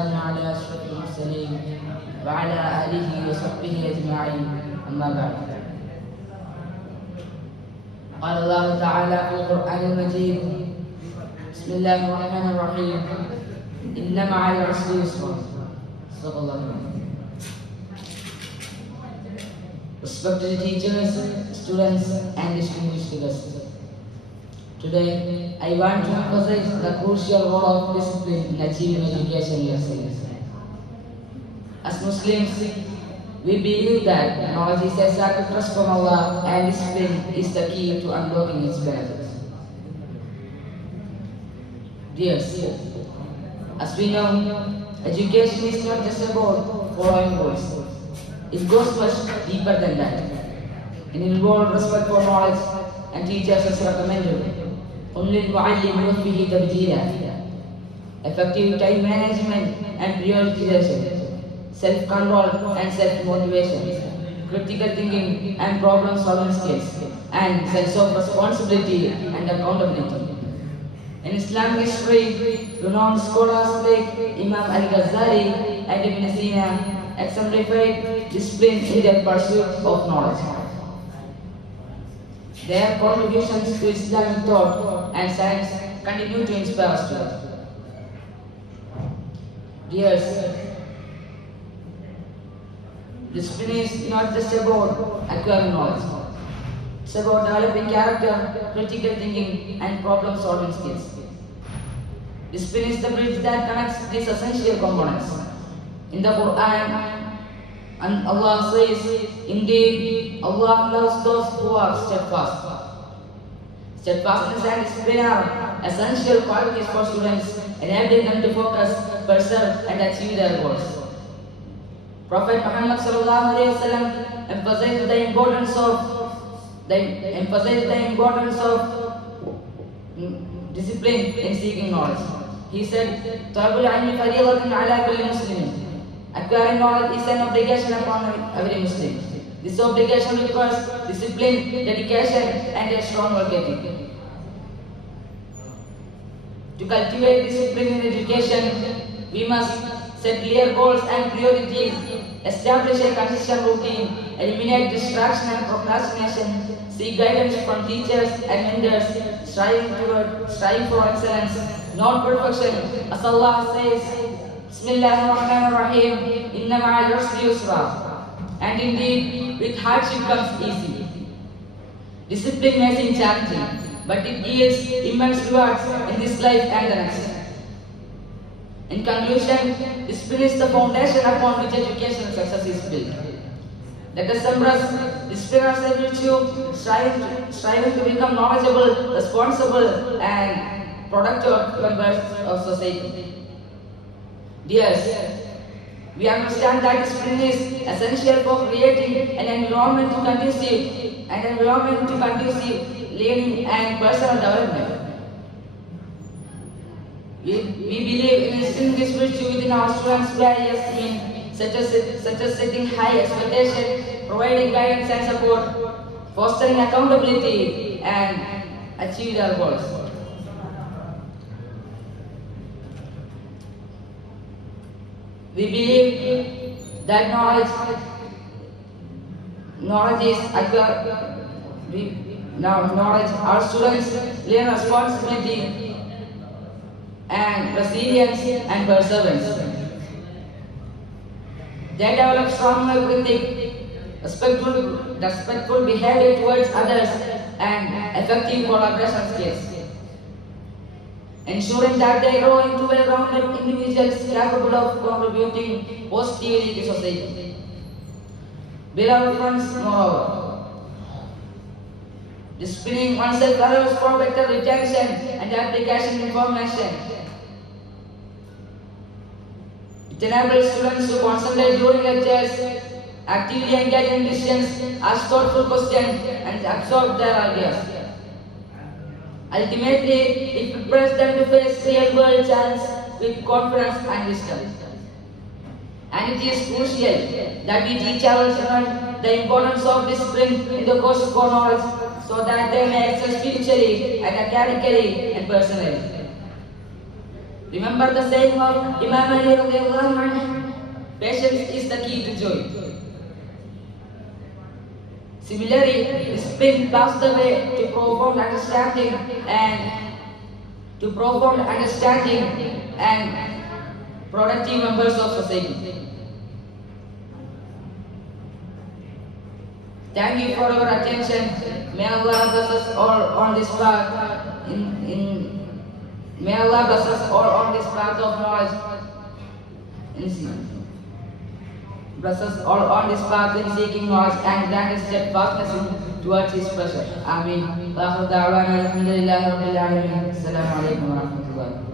والسلام على أشرف المرسلين وعلى آله وصحبه أجمعين أما بعد. قال الله تعالى في القرآن المجيد: بسم الله الرحمن الرحيم إن مع العسر يسرا. صدق الله العظيم. Respected teachers, students, and distinguished guests. Today, I want to emphasize the crucial role of discipline in achieving education excellence. As Muslims, we believe that knowledge is a sacred trust from Allah and discipline is the key to unlocking its benefits. Dears, as we know, education is not just about following rules. It goes much deeper than that. It involves respect for knowledge and teachers as recommended. Only المعلم يوفيه تبجيلا. Effective time management and prioritization, self-control and self-motivation, critical thinking and problem-solving skills, and sense of responsibility and accountability. In Islamic history, renowned scholars like Imam Al-Ghazali and Ibn Sina exemplified discipline in their pursuit of knowledge. Their contributions to Islamic thought and science continue to inspire us today. Dears, discipline is not just about acquiring knowledge. It's about developing character, critical thinking, and problem-solving skills. Discipline is the bridge that connects these essential components. In the Quran, and Allah says, indeed, Allah loves those who are steadfast. Steadfastness and discipline are essential qualities for students, enabling them to focus, persevere, and achieve their goals. Prophet Muhammad ﷺ emphasized the importance of discipline in seeking knowledge. He said, "Talabul ilmi fariidatun ala kulli muslimin." Acquiring knowledge is an obligation upon every Muslim. This obligation requires discipline, dedication, and a strong work ethic. To cultivate discipline in education, we must set clear goals and priorities, establish a consistent routine, eliminate distraction and procrastination, seek guidance from teachers and mentors, strive for excellence, not perfection. As Allah says, Bismillahirrahmanirrahim, Inna ma'al usri yusra. And indeed, with hardship comes easy. Discipline may seem challenging, but it yields immense rewards in this life and the next. In conclusion, discipline is the foundation upon which educational success is built. Let us embrace discipline as a virtue, striving to become knowledgeable, responsible, and productive members of society. Dears, we understand that discipline is essential for creating an environment to conducive learning and personal development. We believe in instilling this virtue within our students by means such as setting high expectations, providing guidance and support, fostering accountability, and achieve their goals. We believe that knowledge is knowledge. Our students learn responsibility and resilience and perseverance. They develop strong work ethic, respectful behavior towards others, and effective collaboration skills, ensuring that they grow into well-rounded individuals capable of contributing positively to society. Beloved friends, moreover, disciplining oneself allows for better retention and application information. It enables students to concentrate during lectures, actively engage in decisions, ask thoughtful questions, and absorb their ideas. Ultimately, it prepares them to face real-world challenges with confidence and wisdom. And it is crucial that we teach our children the importance of discipline in the course of knowledge so that they may excel spiritually and academically and personally. Remember the saying of Imam Ali radiallahu anhu, patience is the key to joy. Similarly, this spin paves the way to profound understanding and productive members of society. Thank you for your attention. May Allah bless us all on this path. May Allah bless us all on this path of knowledge. Bless us all on this path in seeking knowledge and grant us steadfastness towards His pleasure. Ameen. Wa akhiru da'wana alhamdulillahi rabbil alamin. Assalamu alaikum wa rahmatullahi.